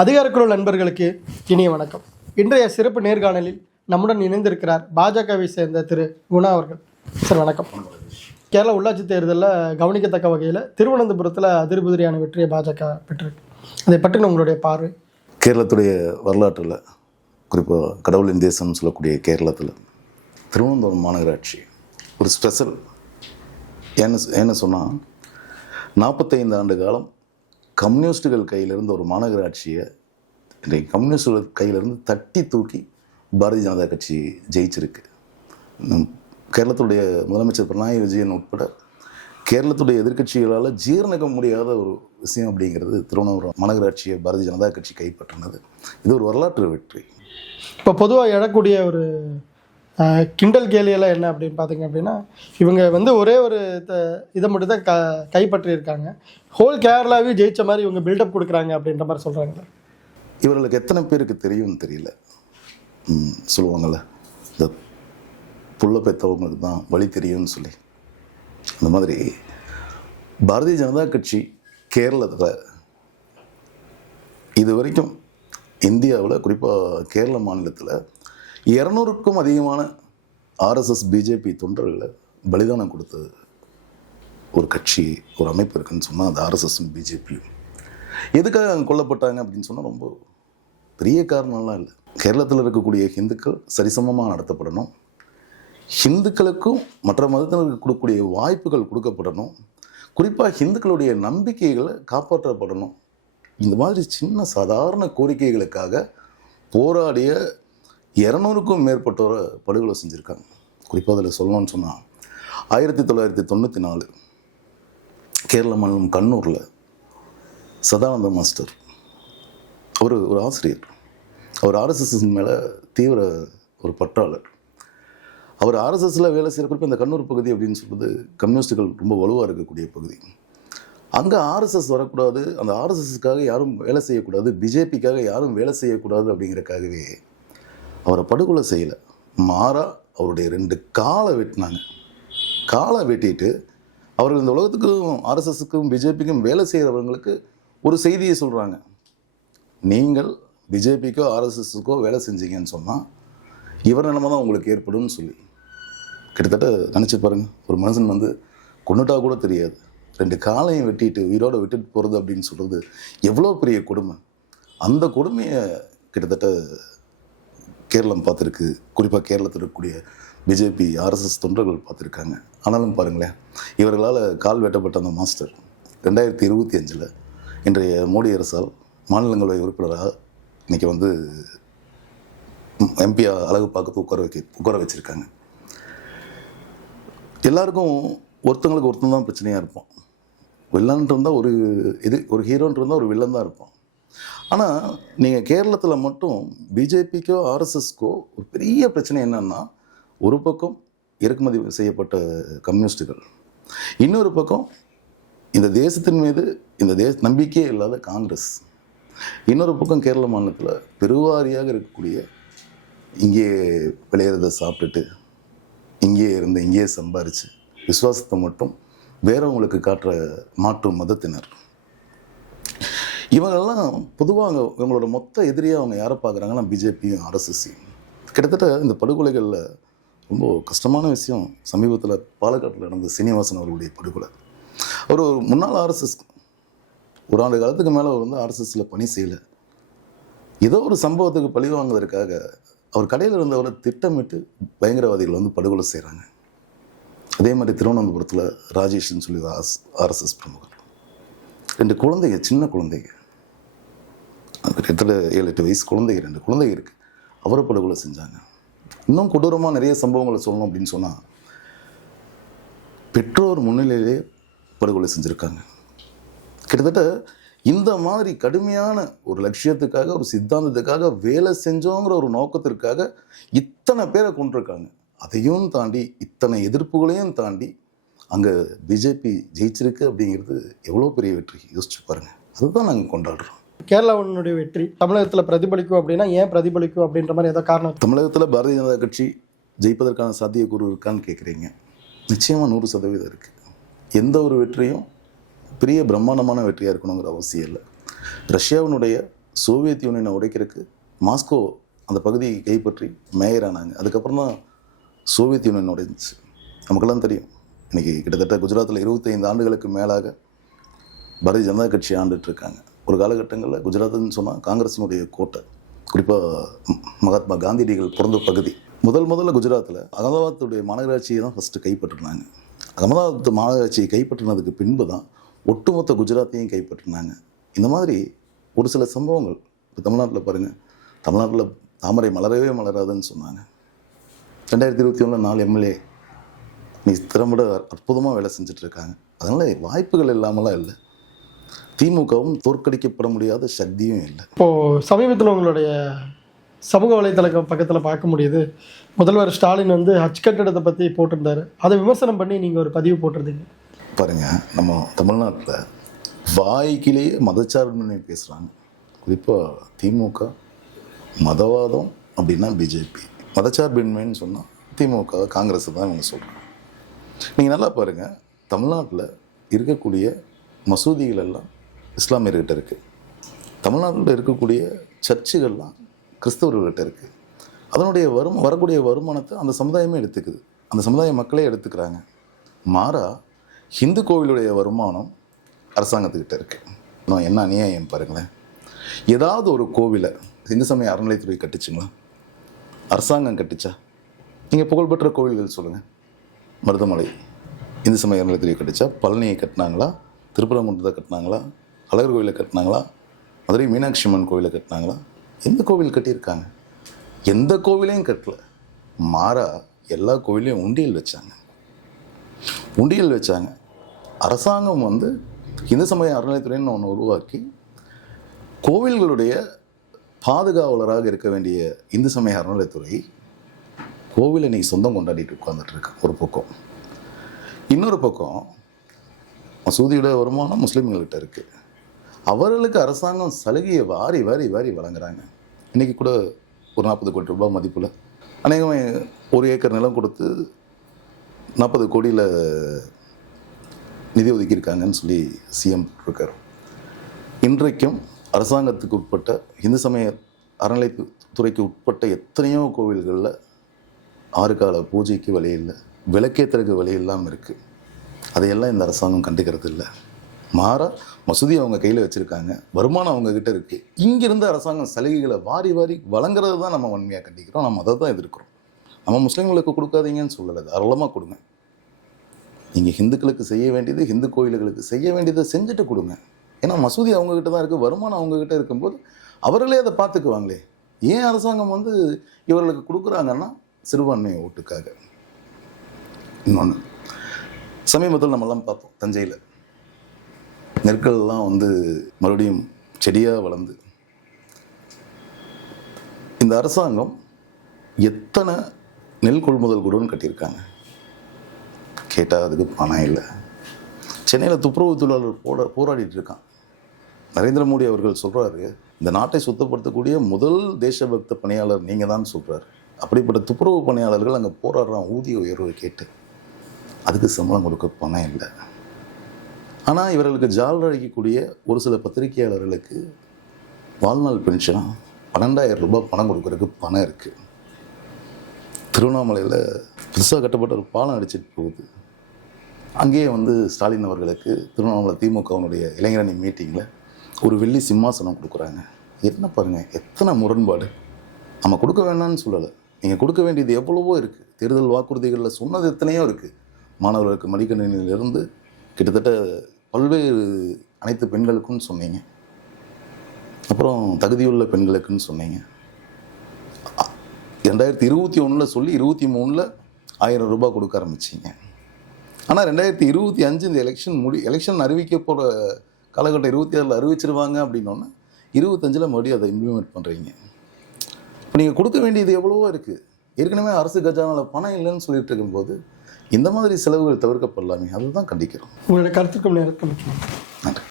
அதிகாரக்குழு நண்பர்களுக்கு இனிய வணக்கம். இன்றைய சிறப்பு நேர்காணலில் நம்முடன் இணைந்திருக்கிறார் பாஜகவை சேர்ந்த திரு குணா அவர்கள். சார் வணக்கம். கேரள உள்ளாட்சி தேர்தலில் கவனிக்கத்தக்க வகையில் திருவனந்தபுரத்தில் அதிர்புதிரியான வெற்றியை பாஜக பெற்றிருக்கு. அதை பற்றின உங்களுடைய பார்வை? கேரளத்துடைய வரலாற்றில் குறிப்பாக கடவுளின் தேசம்னு சொல்லக்கூடிய கேரளத்தில் திருவனந்தபுரம் மாநகராட்சி ஒரு ஸ்பெஷல் என்ன என்ன சொன்னால் நாற்பத்தைந்து ஆண்டு காலம் கம்யூனிஸ்டுகள் கையிலிருந்து ஒரு மாநகராட்சியை இன்றைக்கு கம்யூனிஸ்டுகள் கையிலிருந்து தட்டி தூக்கி பாரதிய ஜனதா கட்சி ஜெயிச்சிருக்கு. கேரளத்துடைய முதலமைச்சர் பினராயி விஜயன் உட்பட கேரளத்துடைய எதிர்க்கட்சிகளால் ஜீரணிக்க முடியாத ஒரு விஷயம் அப்படிங்கிறது திருவண்ணாமலை மாநகராட்சியை பாரதிய ஜனதா கட்சி கைப்பற்றினது. இது ஒரு வரலாற்று வெற்றி. இப்போ பொதுவாக எழக்கூடிய ஒரு கிண்டல் கேலியெல்லாம் என்ன அப்படின்னு பார்த்தீங்க அப்படின்னா இவங்க வந்து ஒரே ஒரு த- இதை மட்டும் தான் க கைப்பற்றியிருக்காங்க. ஹோல் கேரளாவே ஜெயிச்ச மாதிரி இவங்க பில்டப் கொடுக்குறாங்க அப்படின்ற மாதிரி சொல்கிறாங்க இவர்களுக்கு எத்தனை பேருக்கு தெரியும்னு தெரியல. ம், சொல்லுவாங்கள்ல இந்த புள்ள பெற்றவங்களுக்கு தான் வழி தெரியும்னு சொல்லி. அந்த மாதிரி பாரதிய ஜனதா கட்சி கேரளத்தில் இது வரைக்கும் இந்தியாவில் குறிப்பாக கேரள மாநிலத்தில் இரநூறுக்கும் அதிகமான ஆர்எஸ்எஸ் பிஜேபி தொண்டர்களை பலிதானம் கொடுத்த ஒரு கட்சி ஒரு அமைப்பு இருக்குன்னு சொன்னால் அது ஆர்எஸ்எஸும் பிஜேபியும். எதுக்காக அங்கே கொல்லப்பட்டாங்க அப்படின்னு சொன்னால் ரொம்ப பெரிய காரணம்லாம் இல்லை. கேரளத்தில் இருக்கக்கூடிய ஹிந்துக்கள் சரிசமமாக நடத்தப்படணும். ஹிந்துக்களுக்கும் மற்ற மதத்தினருக்கு கொடுக்கக்கூடிய வாய்ப்புகள் கொடுக்கப்படணும். குறிப்பாக ஹிந்துக்களுடைய நம்பிக்கைகளை காப்பாற்றப்படணும். இந்த மாதிரி சின்ன சாதாரண கோரிக்கைகளுக்காக போராடிய இரநூறுக்கும் மேற்பட்டோரை படுகொலை செஞ்சுருக்காங்க. குறிப்பாக அதில் சொல்லணும்னு சொன்னால் ஆயிரத்தி தொள்ளாயிரத்தி தொண்ணூற்றி நாலு கேரள மாநிலம் கண்ணூரில் சதானந்த மாஸ்டர் அவர் ஒரு ஆசிரியர். அவர் ஆர்எஸ்எஸ் மேலே தீவிர ஒரு பற்றாளர். அவர் ஆர்எஸ்எஸில் வேலை செய்கிற குறிப்பு இந்த கண்ணூர் பகுதி அப்படின்னு சொல்றது கம்யூனிஸ்டுகள் ரொம்ப வலுவாக இருக்கக்கூடிய பகுதி. அங்கே ஆர்எஸ்எஸ் வரக்கூடாது அந்த ஆர்எஸ்எஸ்க்காக யாரும் வேலை செய்யக்கூடாது பிஜேபிக்காக யாரும் வேலை செய்யக்கூடாது அப்படிங்கிறக்காகவே அவரை படுகொலை செய்யலை. மாறா அவருடைய ரெண்டு காலை வெட்டினாங்க. காலை வெட்டிட்டு அவர்கள் இந்த உலகத்துக்கும் ஆர்எஸ்எஸுக்கும் பிஜேபிக்கும் வேலை செய்கிறவங்களுக்கு ஒரு செய்தியை சொல்கிறாங்க நீங்கள் பிஜேபிக்கோ ஆர்எஸ்எஸ்க்கோ வேலை செஞ்சீங்கன்னு சொன்னால் இவர் நிலைமை தான் உங்களுக்கு ஏற்படும்னு சொல்லி. கிட்டத்தட்ட நினச்சி பாருங்கள் ஒரு மனுஷன் வந்து கொண்டுட்டா கூட தெரியாது. ரெண்டு காலையும் வெட்டிட்டு உயிரோட விட்டுட்டு போகிறது அப்படின்னு சொல்கிறது எவ்வளோ பெரிய கொடுமை. அந்த கொடுமையை கிட்டத்தட்ட கேரளம் பார்த்துருக்கு. குறிப்பாக கேரளத்தில் இருக்கக்கூடிய பிஜேபி ஆர்எஸ்எஸ் தொண்டர்கள் பார்த்துருக்காங்க. ஆனாலும் பாருங்களேன் இவர்களால் கால் வெட்டப்பட்ட அந்த மாஸ்டர் ரெண்டாயிரத்தி இருபத்தி அஞ்சில் இன்றைய மோடி அரசால் மாநிலங்களவை உறுப்பினராக இன்றைக்கி வந்து எம்பியா அழகு பார்க்க உட்கார வைக்க உட்கார வச்சுருக்காங்க. எல்லாருக்கும் ஒருத்தங்களுக்கு ஒருத்தன் தான் பிரச்சனையாக இருப்போம் வில்லன்ட்டு இருந்தால் ஒரு இது ஒரு ஹீரோன்ட்டு இருந்தால் ஒரு வில்லன் தான் இருப்போம் ஆனால் நீங்கள் கேரளத்தில் மட்டும் பிஜேபிக்கோ ஆர்எஸ்எஸ்க்கோ ஒரு பெரிய பிரச்சனை என்னன்னா ஒரு பக்கம் இறக்குமதி செய்யப்பட்ட கம்யூனிஸ்டுகள் இன்னொரு பக்கம் இந்த தேசத்தின் மீது இந்த தேச நம்பிக்கையே இல்லாத காங்கிரஸ் இன்னொரு பக்கம் கேரள மாநிலத்தில் பெருவாரியாக இருக்கக்கூடிய இங்கே விளையிறத சாப்பிட்டுட்டு இங்கேயே இருந்து இங்கேயே சம்பாரித்து விசுவாசத்தை மட்டும் வேறவங்களுக்கு காட்டுற மாற்று மதத்தினர். இவங்கெல்லாம் பொதுவாக இவங்களோட மொத்த எதிரியாக அவங்க யாரை பார்க்குறாங்கன்னா பிஜேபியும் ஆர்எஸ்எஸ்சி கிட்டத்தட்ட இந்த படுகொலைகளில் ரொம்ப கஷ்டமான விஷயம். சமீபத்தில் பாலக்காட்டில் நடந்த சீனிவாசன் அவர்களுடைய படுகொலை. அவர் ஒரு முன்னாள் ஆர்எஸ்எஸ் ஒரு ஆண்டு காலத்துக்கு மேலே அவர் வந்து ஆர்எஸ்எஸில் பணி செய்யலை. ஏதோ ஒரு சம்பவத்துக்கு பழி வாங்குவதற்காக அவர் கடையில் இருந்தவரை திட்டமிட்டு பயங்கரவாதிகள் வந்து படுகொலை செய்கிறாங்க அதே மாதிரி திருவனந்தபுரத்தில் ராஜேஷ்னு சொல்லி ஆர்எஸ்எஸ் பிரமுகர். ரெண்டு குழந்தைங்க சின்ன குழந்தைங்க. கிட்டத்தட்ட ஏழு எட்டு வயசு குழந்தை ரெண்டு குழந்தை இருக்குது அவரை படுகொலை செஞ்சாங்க. இன்னும் கொடூரமாக நிறைய சம்பவங்களை சொல்லணும் அப்படின்னு சொன்னால் பெற்றோர் முன்னிலையிலே படுகொலை செஞ்சுருக்காங்க. கிட்டத்தட்ட இந்த மாதிரி கடுமையான ஒரு லட்சியத்துக்காக ஒரு சித்தாந்தத்துக்காக வேலை செஞ்சோங்கிற ஒரு நோக்கத்திற்காக இத்தனை பேரை கொண்டிருக்காங்க அதையும் தாண்டி இத்தனை எதிர்ப்புகளையும் தாண்டி அங்கே பிஜேபி ஜெயிச்சிருக்கு அப்படிங்கிறது எவ்வளோ பெரிய வெற்றி. யோசிச்சு பாருங்கள் அதுதான் நாங்கள் கொண்டாடுறோம். கேரளாவினுடைய வெற்றி தமிழகத்தில் பிரதிபலிக்கும் அப்படின்னா ஏன் பிரதிபலிக்கும் அப்படின்ற மாதிரி ஏதோ காரணம் தமிழகத்தில் பாரதிய ஜனதா கட்சி ஜெயிப்பதற்கான சாத்தியக்கூறு இருக்கான்னு கேட்குறீங்க நிச்சயமாக நூறு சதவீதம் இருக்குது எந்த ஒரு வெற்றியும் பெரிய பிரம்மாண்டமான வெற்றியாக இருக்கணுங்கிற அவசியம் இல்லை. ரஷ்யாவினுடைய சோவியத் யூனியனை உடைக்கிறதுக்கு மாஸ்கோ அந்த பகுதியை கைப்பற்றி மேயர் ஆனாங்க அதுக்கப்புறம் தான் சோவியத் யூனியன் உடைஞ்சிச்சு. நமக்கெல்லாம் தெரியும். இன்றைக்கி கிட்டத்தட்ட குஜராத்தில் இருபத்தைந்து ஆண்டுகளுக்கு மேலாக பாரதிய ஜனதா கட்சி ஆண்டுட்டு இருக்காங்க. ஒரு காலகட்டங்களில் குஜராத்னு சொன்னால் காங்கிரஸினுடைய கோட்டை குறிப்பாக மகாத்மா காந்தியடிகள் பிறந்த பகுதி. முதல் முதல்ல குஜராத்தில் அகமதாபாத்துடைய மாநகராட்சியை தான் ஃபஸ்ட்டு கைப்பற்றினாங்க. அகமதாபாத் மாநகராட்சியை கைப்பற்றினதுக்கு பின்பு தான் ஒட்டுமொத்த குஜராத்தையும் கைப்பற்றினாங்க. இந்த மாதிரி ஒரு சில சம்பவங்கள் இப்போ தமிழ்நாட்டில் பாருங்கள் தமிழ்நாட்டில் தாமரை மலரவே மலராதுன்னு சொன்னாங்க. ரெண்டாயிரத்தி இருபத்தி ஒன்றில் நாலு எம்எல்ஏ நீ திறம்பட அற்புதமாக வேலை செஞ்சுட்டு இருக்காங்க. அதனால் வாய்ப்புகள் இல்லாமலாம் இல்லை. திமுகவும் தோற்கடிக்கப்பட முடியாத சக்தியும் இல்லை. இப்போது சமீபத்தில் உங்களுடைய சமூக வலைத்தளம் பக்கத்தில் பார்க்க முடியுது. முதல்வர் ஸ்டாலின் வந்து ஹஜ் கட்டடத்தை பற்றி போட்டிருந்தாரு. அதை விமர்சனம் பண்ணி நீங்கள் ஒரு பதிவு போட்டிருந்தீங்க. பாருங்க நம்ம தமிழ்நாட்டில் வாய்க்கிலேயே மதச்சார்பின்மை பேசுகிறாங்க குறிப்பாக திமுக மதவாதம் அப்படின்னா பிஜேபி மதச்சார்பின்மைன்னு சொன்னால் திமுக காங்கிரஸ் தான் இவங்க சொல்கிறாங்க நீங்கள் நல்லா பாருங்கள் தமிழ்நாட்டில் இருக்கக்கூடிய மசூதிகள் எல்லாம் இஸ்லாமியர்கிட்ட இருக்குது தமிழ்நாட்டில் இருக்கக்கூடிய சர்ச்சுகள்லாம் கிறிஸ்தவர்கள்கிட்ட இருக்குது அதனுடைய வரும் வரக்கூடிய வருமானத்தை அந்த சமுதாயமே எடுத்துக்குது. அந்த சமுதாய மக்களே எடுத்துக்கிறாங்க. மாறா ஹிந்து கோவிலுடைய வருமானம் அரசாங்கத்துக்கிட்ட இருக்குது நான் என்ன அநியாயம் பாருங்களேன். ஏதாவது ஒரு கோவிலை இந்து சமய அறநிலைத்துறை கட்டுச்சுங்களா? அரசாங்கம் கட்டுச்சா? நீங்கள் புகழ்பெற்ற கோவில்கள் சொல்லுங்கள் மருதமலை இந்து சமய அறநிலைத்துறை கட்டுச்சா? பழனியை கட்டினாங்களா? திருப்பரங்குன்றத்தை கட்டினாங்களா? அழகர் கோவிலை கட்டினாங்களா? மதுரை மீனாட்சி அம்மன் கோவிலை கட்டினாங்களா? எந்த கோவில் கட்டியிருக்காங்க? எந்த கோவிலையும் கட்டல. மாறா எல்லா கோவிலையும் உண்டியல் வச்சாங்க. உண்டியல் வச்சாங்க. அரசாங்கம் வந்து இந்து சமய அறநிலைத்துறைன்னு ஒன்று உருவாக்கி கோவில்களுடைய பாதுகாவலராக இருக்க வேண்டிய இந்து சமய அறநிலைத்துறை கோவிலை இன்னைக்கு சொந்தம் கொண்டாடிட்டு உட்காந்துட்டு இருக்கு. ஒரு பக்கம். இன்னொரு பக்கம் மசூதியோட வருமானம் முஸ்லீம்கள்கிட்ட இருக்குது அவர்களுக்கு அரசாங்கம் சலுகையை வாரி வாரி வாரி வழங்குறாங்க. இன்றைக்கி கூட ஒரு நாற்பது கோடி ரூபாய் மதிப்பில் அநேகமாக ஒரு ஏக்கர் நிலம் கொடுத்து நாற்பது கோடியில் நிதி ஒதுக்கியிருக்காங்கன்னு சொல்லி சிஎம் இருக்கார். இன்றைக்கும் அரசாங்கத்துக்கு உட்பட்ட இந்து சமய அறநிலைத்துறைக்கு உட்பட்ட எத்தனையோ கோவில்களில் ஆறு கால பூஜைக்கு வழி இல்லை விளக்கேற்றுறதுக்கு வழி இல்லாமல் இருக்குது அதையெல்லாம் இந்த அரசாங்கம் கண்டுக்கிறது இல்லை மாறா மசூதி அவங்க கையில் வச்சுருக்காங்க. வருமானம் அவங்கக்கிட்ட இருக்குது இங்கிருந்து அரசாங்கம் சலுகைகளை வாரி வாரி வழங்குறது தான் நம்ம வன்மையாக கண்டிக்கிறோம். நம்ம அதை தான் எதிர்க்கிறோம். நம்ம முஸ்லீம்களுக்கு கொடுக்காதீங்கன்னு சொல்லலை. தாராளமாக கொடுங்க. நீங்கள் ஹிந்துக்களுக்கு செய்ய வேண்டியது ஹிந்து கோயில்களுக்கு செய்ய வேண்டியதை செஞ்சுட்டு கொடுங்க. ஏன்னா மசூதி அவங்கக்கிட்ட தான் இருக்குது வருமானம் அவங்கக்கிட்ட இருக்கும்போது அவர்களே அதை பார்த்துக்குவாங்களே. ஏன் அரசாங்கம் வந்து இவர்களுக்கு கொடுக்குறாங்கன்னா சிறுபான்மை ஓட்டுக்காக. இன்னொன்று சமீபத்தில் நம்மெல்லாம் பார்த்தோம் தஞ்சையில். நெற்கள்லாம் வந்து மறுபடியும் செடியாக வளர்ந்து இந்த அரசாங்கம் எத்தனை நெல் கொள்முதல் குடோன் கட்டியிருக்காங்க? கேட்டால் அதுக்கு பணம் இல்லை. சென்னையில் துப்புரவு தொழிலாளர் போட போராடிட்டு இருக்கான். நரேந்திர மோடி அவர்கள் சொல்கிறாரு இந்த நாட்டை சுத்தப்படுத்தக்கூடிய முதல் தேசபக்த பணியாளர் நீங்கள் தான் சொல்கிறாரு அப்படிப்பட்ட துப்புரவு பணியாளர்கள் அங்கே போராடுறான் ஊதிய உயர்வை கேட்டு. அதுக்கு சம்பளம் கொடுக்க பணம் இல்லை. ஆனால் இவர்களுக்கு ஜால் அழைக்கக்கூடிய ஒரு சில பத்திரிகையாளர்களுக்கு வாழ்நாள் பென்ஷனாக பன்னெண்டாயிரம் ரூபாய் பணம் கொடுக்கறதுக்கு பணம் இருக்குது திருவண்ணாமலையில் புதுசாக கட்டப்பட்ட ஒரு பாலம் அடிச்சிட்டு போகுது. அங்கேயே வந்து ஸ்டாலின் அவர்களுக்கு திருவண்ணாமலை திமுகவினுடைய இளைஞரணி மீட்டிங்கில் ஒரு வெள்ளி சிம்மாசனம் கொடுக்குறாங்க. என்ன பாருங்கள் எத்தனை முரண்பாடு. நம்ம கொடுக்க வேண்டாம்னு சொல்லலை. நீங்கள் கொடுக்க வேண்டியது எவ்வளவோ இருக்குது தேர்தல் வாக்குறுதிகளில் சொன்னது எத்தனையோ இருக்குது மாணவர்களுக்கு மடிக்கணினியிலிருந்து கிட்டத்தட்ட பல்வேறு அனைத்து பெண்களுக்கும் சொன்னீங்க. அப்புறம் தகுதியுள்ள பெண்களுக்குன்னு சொன்னீங்க. ரெண்டாயிரத்தி இருபத்தி ஒன்றில் சொல்லி இருபத்தி மூணில் ஆயிரம் ரூபாய் கொடுக்க ஆரம்பிச்சிங்க. ஆனால் ரெண்டாயிரத்தி இருபத்தி அஞ்சு இந்த எலெக்ஷன் முடி எலெக்ஷன் அறிவிக்க போகிற காலகட்டம் இருபத்தி ஆறில் அறிவிச்சிருவாங்க அப்படின்னோன்னா இருபத்தஞ்சில் மறுபடியும் அதை இம்ப்ளிமெண்ட் பண்ணுறீங்க இப்போ நீங்கள் கொடுக்க வேண்டியது எவ்வளவோ இருக்குது ஏற்கனவே அரசு கஜானாவில் பணம் இல்லைன்னு சொல்லிட்டு இருக்கும்போது இந்த மாதிரி செலவுகள் தவிர்க்கப்படலாமே அதுதான் கண்டிக்கிறோம். உங்களுடைய கருத்துக்கும் நேரத்துக்கும் முக்கியம் நன்றி.